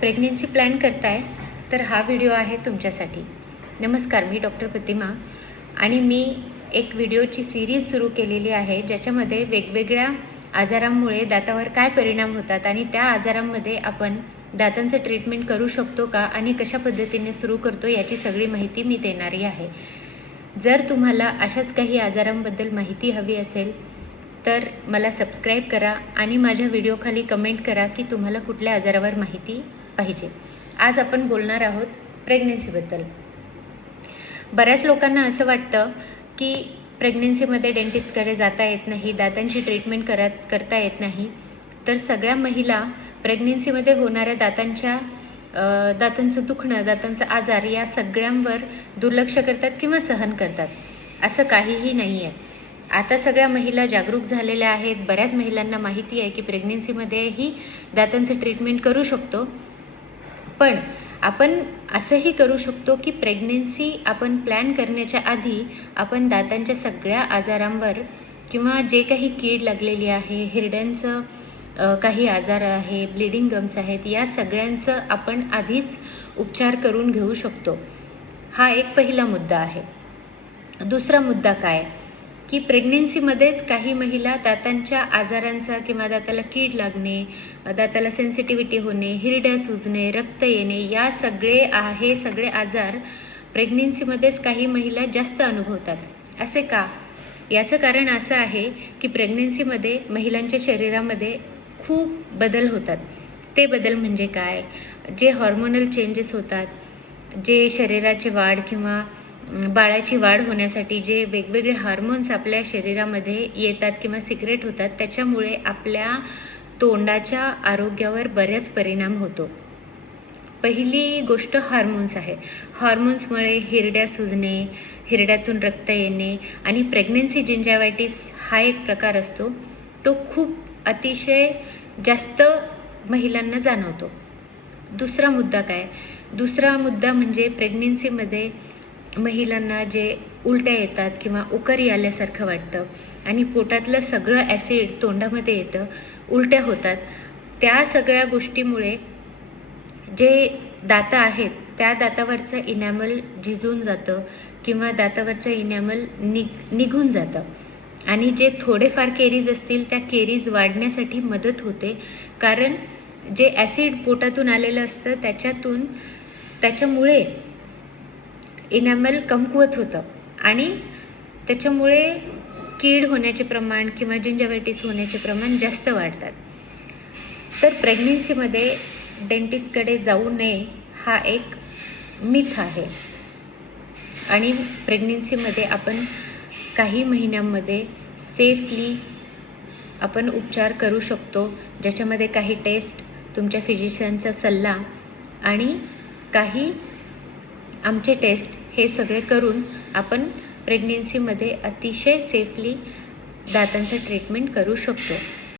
Pregnancy plan करताय तर हा व्हिडिओ आहे तुमच्यासाठी। नमस्कार, मी डॉक्टर प्रतिमा आणि मी एक व्हिडिओची सिरीज सुरू केलेली आहे ज्याच्यामध्ये वेगवेगळ्या आजारांमुळे दातावर काय परिणाम होतात आणि त्या आजारांमध्ये आपण दातांचं ट्रीटमेंट करू शकतो का आणि कशा पद्धतीने सुरू करतो याची सगळी माहिती मी देणारी आहे। जर तुम्हाला अशाच काही आजारांबद्दल माहिती हवी असेल तर मला सबस्क्राइब करा आणि माझ्या व्हिडिओ खाली कमेंट करा की तुम्हाला कुठल्या आजारावर माहिती पाहिजे। आज आपण बोलणार आहोत प्रेग्नन्सीबद्दल। बऱ्याच लोकांना असं वाटतं की प्रेग्नन्सीमध्ये डेंटिस्टकडे जाता येत नाही, दातांची ट्रीटमेंट करता येत नाही। तर सगळ्या महिला प्रेग्नन्सीमध्ये होणाऱ्या दातांचं दुखणं, दातांचा आजार या सगळ्यांवर दुर्लक्ष करतात किंवा सहन करतात। असं काहीही नाही आहे। आता सगळ्या महिला जागरूक झालेल्या आहेत। बऱ्याच महिलांना माहिती आहे की प्रेग्नन्सीमध्येही दातांचं ट्रीटमेंट करू शकतो। पण आपण असंही करू शकतो की प्रेग्नन्सी आपण प्लॅन करण्याच्या आधी आपण दातांच्या सगळ्या आजारांवर किंवा जे काही कीड लागलेली आहे, हिरड्यांचं काही आजार आहे, ब्लिडिंग गम्स आहेत, या सगळ्यांचं आपण आधीच उपचार करून घेऊ शकतो। हा एक पहिला मुद्दा आहे। दुसरा मुद्दा काय की प्रेग्नन्सीमध्येच काही महिला दातांच्या आजारांचा किंवा दाताला कीड लागणे, दाताला सेन्सिटिव्हिटी होणे, हिरड्या सुजणे, रक्त येणे या सगळे आजार प्रेग्नन्सीमध्येच काही महिला जास्त अनुभवतात। असे का? याचं कारण असं आहे की प्रेग्नन्सीमध्ये महिलांच्या शरीरामध्ये खूप बदल होतात। ते बदल म्हणजे काय? जे हॉर्मोनल चेंजेस होतात, जे शरीराची वाढ किंवा बाळाची वाढ होण्यासाठी जे वेगवेगळे हार्मोन्स आपल्या शरीरामध्ये येतात किंवा सिक्रेट होतात, त्याच्यामुळे आपल्या तोंडाच्या आरोग्यावर बरेच परिणाम होतो। पहिली गोष्ट हार्मोन्स आहे। हार्मोन्समुळे हिरड्या सुजणे, हिरड्यातून रक्त येणे आणि प्रेग्नन्सी जिंजायव्हायटिस हा एक प्रकार असतो, तो खूप अतिशय जास्त महिलांना जाणवतो। दुसरा मुद्दा काय? दुसरा मुद्दा म्हणजे प्रेग्नन्सीमध्ये महिलांना जे उलट्या येतात किंवा उकरी आल्यासारखं वाटतं आणि पोटातलं सगळं ॲसिड तोंडामध्ये येतं, उलट्या होतात। त्या सगळ्या गोष्टीमुळे जे दातं आहेत त्या दातावरचं इनॅमल झिजून जातं किंवा दातावरचं इनॅमल निघून जातं आणि जे थोडेफार केरीज असतील त्या केरीज वाढण्यासाठी मदत होते। कारण जे ॲसिड पोटातून आलेलं असतं त्याच्यामुळे इनॅमल कमकुवत होतं आणि त्याच्यामुळे कीड होण्याचे प्रमाण किंवा जिंजायव्हायटिस होण्याचे प्रमाण जास्त वाढतात। तर प्रेग्नन्सीमध्ये डेंटिस्टकडे जाऊ नये हा एक मिथ आहे आणि प्रेग्नन्सीमध्ये आपण काही महिन्यांमध्ये सेफली आपण उपचार करू शकतो, ज्याच्यामध्ये काही टेस्ट, तुमच्या फिजिशियनचा सल्ला आणि काही आमचे टेस्ट हे सगळे करून आपण प्रेग्नन्सीमध्ये अतिशय सेफली दातांचं ट्रीटमेंट करू शकतो।